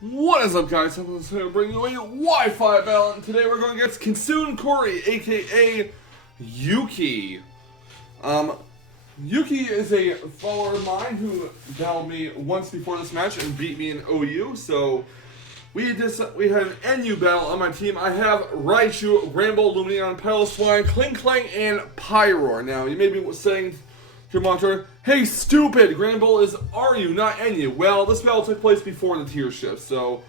What is up, guys? I'm going to bring you a Wi-Fi battle, and today we're going against KitsunenoKori, aka Yuki. Yuki is a follower of mine who battled me once before this match and beat me in OU, so we had an NU battle on my team. I have Raichu, Rambo, Lumineon, Piloswine, Kingklang, and Pyroar. Now, you may be saying to your monitor, hey, stupid, Granbull is RU, not NU. Well, this battle took place before the tier shift, so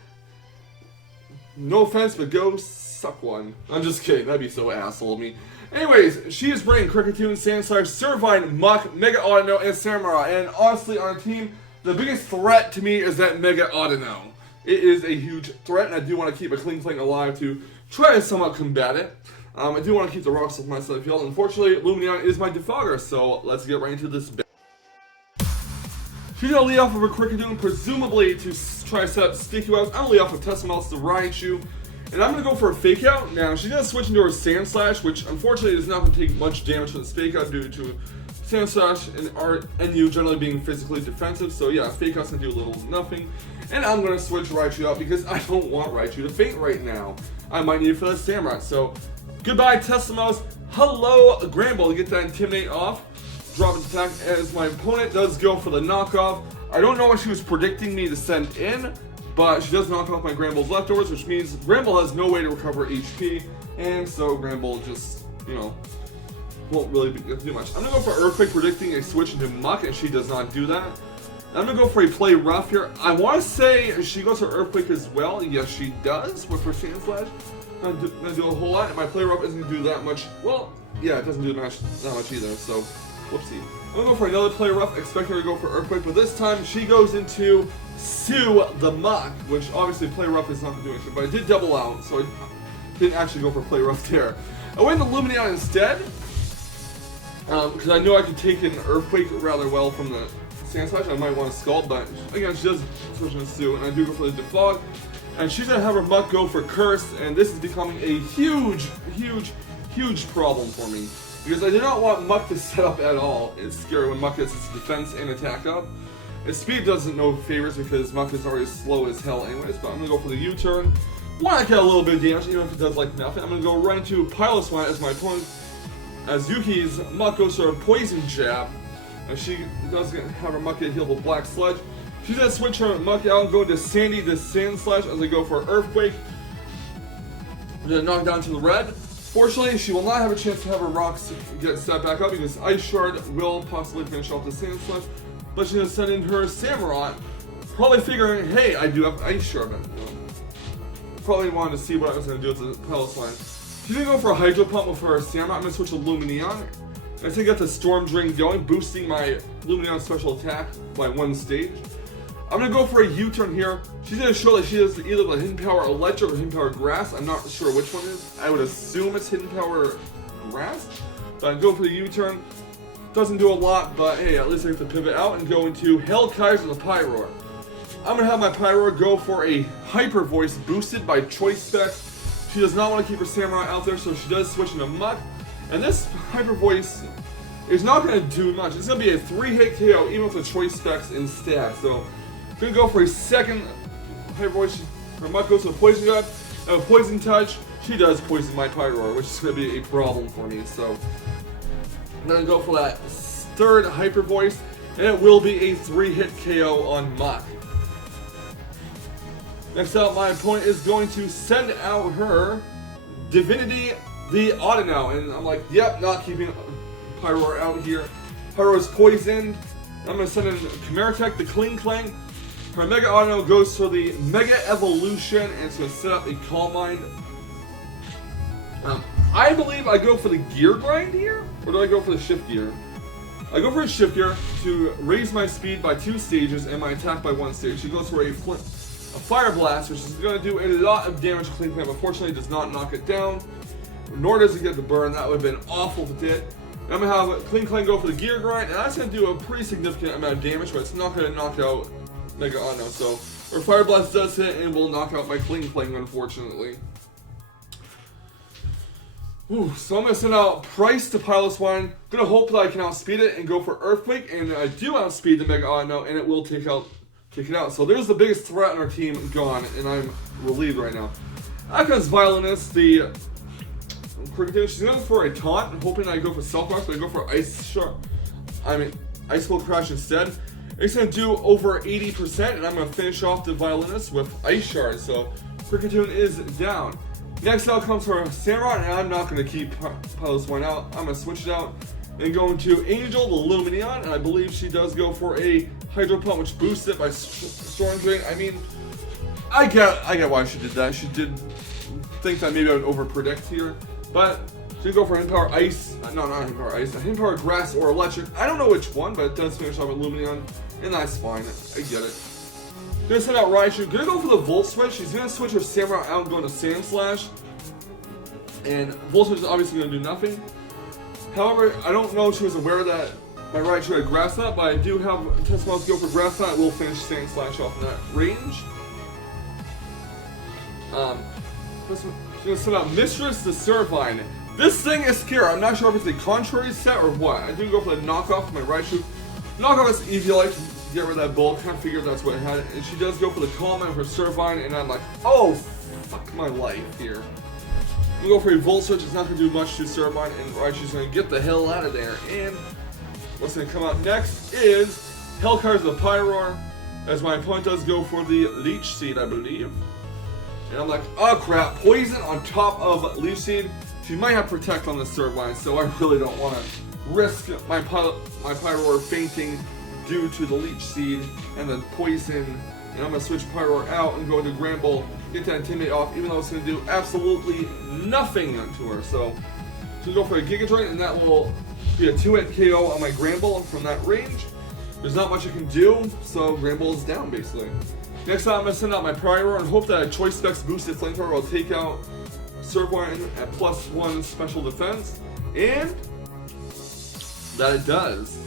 no offense, but go suck one. I'm just kidding, that'd be so asshole of me. Anyways, she is bringing Kricketune, Sandslash, Servine, Muck, Mega Audino, and Samurai. And honestly, on our team, the biggest threat to me is that Mega Audino. It is a huge threat, and I do want to keep a Kingklang alive to try to somewhat combat it. I do want to keep the rocks off my side of the field. Unfortunately, Lumineon is my defogger, so let's get right into this battle. She's going to lead off with a Kricketune, presumably to try to set up Sticky Webs. I'm going to lead off with Testimouse, the Raichu. And I'm going to go for a Fake Out. Now, she's going to switch into her Sandslash, which unfortunately is not going to take much damage from this Fake Out due to Sandslash and our NU generally being physically defensive. So yeah, Fake Out's going to do a little nothing. And I'm going to switch Raichu out because I don't want Raichu to faint right now. I might need it for the Samurai. So, goodbye Testimouse. Hello, Granbull to get that Intimidate off. Drop its attack as my opponent does go for the knockoff. I don't know what she was predicting me to send in, but she does knock off my Granbull's leftovers, which means Granbull has no way to recover HP, and so Granbull just, won't really do much. I'm going to go for Earthquake, predicting a switch into Muck, and she does not do that. I'm going to go for a Play Rough here. I want to say she goes for Earthquake as well. Yes, she does with her Sandslash. I'm going to do a whole lot, and my Play Rough isn't going to do that much. Well, yeah, it doesn't do that much either, so whoopsie. I'm going to go for another Play Rough, expecting her to go for Earthquake, but this time she goes into Sue the Muck, which obviously Play Rough is not going to do anything, but I did double out, so I didn't actually go for Play Rough there. I went the Lumineon instead, because I knew I could take an Earthquake rather well from the Sandslash. I might want to Scald, but again, she does switch into Sue, and I do go for the Defog, and she's going to have her Muck go for Curse, and this is becoming a huge problem for me. Because I do not want Muck to set up at all. It's scary when Muck gets its defense and attack up. Its speed doesn't know favors because Muck is already slow as hell anyways, but I'm going to go for the U-turn. Want to get a little bit of damage, even if it does like nothing. I'm going to go right into Piloswine as my opponent. As Yuki's Muck goes for a Poison Jab. And she does have her Muck get healed with Black Sludge. She's going to switch her Muck out and go into Sandy the Sandslash as I go for Earthquake. I'm going to knock down to the red. Fortunately, she will not have a chance to have her rocks get set back up because Ice Shard will possibly finish off the Sandslash. But she's going to send in her Samurai, probably figuring, hey, I do have Ice Shard. Probably wanted to see what I was going to do with the Piloswine. She's going to go for a Hydro Pump with her Samurai. I'm going to switch to Lumineon. I think I got the Storm Drain going, boosting my Lumineon special attack by one stage. I'm going to go for a U-turn here. She's going to show that she has either the Hidden Power Electric or Hidden Power Grass. I'm not sure which one it is. I would assume it's Hidden Power Grass. But I go for the U-turn. Doesn't do a lot, but hey, at least I get to pivot out and go into Hellkaiser with Pyroar. I'm going to have my Pyroar go for a Hyper Voice boosted by Choice Specs. She does not want to keep her Samurai out there, so she does switch into Muck. And this Hyper Voice is not going to do much. It's going to be a 3-hit KO even with the Choice Specs instead. So I'm going to go for a second Hyper Voice. Her Muck goes to a Poison Jab. And a Poison Touch, she does poison my Pyroar, which is going to be a problem for me. So I'm going to go for that third Hyper Voice, and it will be a 3-hit KO on Muck. Next up, my opponent is going to send out her Divinity the Audino, and I'm like, yep, not keeping Pyroar out here. Pyroar is poisoned. I'm going to send in Chimeratech, the Kingklang. Her Mega Audino goes for the Mega Evolution, and it's going to set up a Calm Mind. I believe I go for the Gear Grind here, or do I go for the Shift Gear? I go for a Shift Gear to raise my speed by 2 stages and my attack by 1 stage. She goes for a Fire Blast, which is going to do a lot of damage to Kingklang, but fortunately does not knock it down. Nor does it get the burn. That would have been awful if it did. And I'm going to have Kingklang go for the Gear Grind, and that's going to do a pretty significant amount of damage, but it's not going to knock out Mega Audino. So, her Fire Blast does hit and will knock out my Kingklang, unfortunately. Ooh, so I'm going to send out Price to Piloswine. Going to hope that I can outspeed it and go for Earthquake, and I do outspeed the Mega Audino, and it will take out take it out. So there's the biggest threat on our team gone, and I'm relieved right now. Out comes Violinist, the Cricket. She's going for a taunt. I'm hoping I go for Self Box, but I go for Ice Cold Crash instead. It's going to do over 80%, and I'm going to finish off the Violinist with Ice Shard. So Cricketune is down. Next out comes for Samurott, and I'm not going to keep Pilot's Wine out. I'm going to switch it out and go into Angel, the Luminion, and I believe she does go for a Hydro Pump, which boosts it by Storm Drain. I mean, I get why she did that. She did think that maybe I would over-predict here, but she go for Empower Ice. No, not Empower Ice. Empower Grass or Electric. I don't know which one, but it does finish off with Luminion, and that's fine. I get it. Gonna send out Raichu. Gonna go for the Volt Switch. She's gonna switch her Samurai out and go into Sand Slash. And Volt Switch is obviously gonna do nothing. However, I don't know if she was aware that my Raichu had Grass Knot, but I do have Tesla go for Grass Knot. We'll finish Sand Slash off in that range. She's gonna send out Mistress the Servine. This thing is scary. I'm not sure if it's a contrary set or what. I do go for the knockoff of my Raichu. Knockoff is easy, like to get rid of that bulk. Kind of figured that's what it had. And she does go for the Calm Man for Servine, and I'm like, oh, fuck my life here. I'm gonna go for a Volt Switch. It's not gonna do much to Servine, and Raichu's gonna get the hell out of there. And what's gonna come out next is Hellcar's the Pyroar, as my opponent does go for the Leech Seed, I believe. And I'm like, oh crap, Poison on top of Leech Seed. She might have Protect on the Servine, so I really don't want to risk my Pyroar fainting due to the Leech Seed and the Poison. And I'm going to switch Pyroar out and go into Gramble, get that Intimidate off, even though it's going to do absolutely nothing to her. So she'll go for a Giga Drain, and that will be a 2-hit KO on my Gramble from that range. There's not much I can do, so Gramble is down basically. Next time I'm going to send out my Pyroar and hope that a Choice Specs boosted Flamethrower will take out Servine at +1 special defense, and that it does.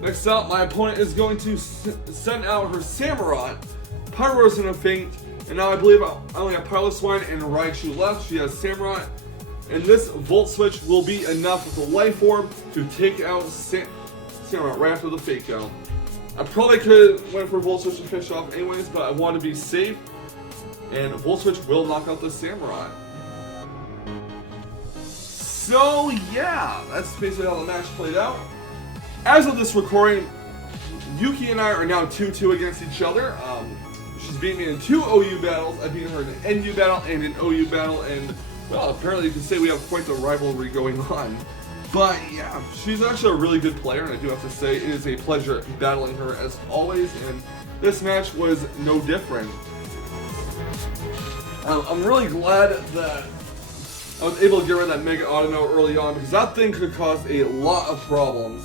Next up, my opponent is going to send out her Samurott. Pyroar's in a faint, and now I believe I only have Pilot Wine and Raichu left. She has Samurott, and this Volt Switch will be enough with the Life Orb to take out Samurott right after the Fake Out. I probably could have went for Volt Switch to finish off anyways, but I want to be safe. And Volt Switch will knock out the Samurott. So yeah, that's basically how the match played out. As of this recording, Yuki and I are now 2-2 against each other. She's beaten me in 2 OU battles. I've beaten her in an NU battle and an OU battle, and well, apparently you can say we have quite the rivalry going on. But yeah, she's actually a really good player, and I do have to say it is a pleasure battling her as always, and this match was no different. I'm really glad that I was able to get rid of that Mega Auto Note early on, because that thing could cause a lot of problems,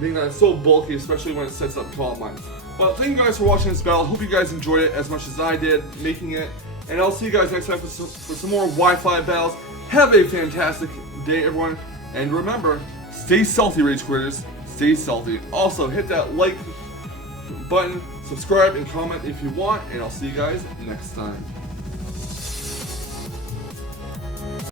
being that it's so bulky, especially when it sets up Calm Mind. Well, thank you guys for watching this battle. Hope you guys enjoyed it as much as I did making it, and I'll see you guys next time for some more Wi-Fi battles. Have a fantastic day, everyone, and remember, stay salty, Rage Quitters. Stay salty. Also, hit that like button, subscribe, and comment if you want, and I'll see you guys next time.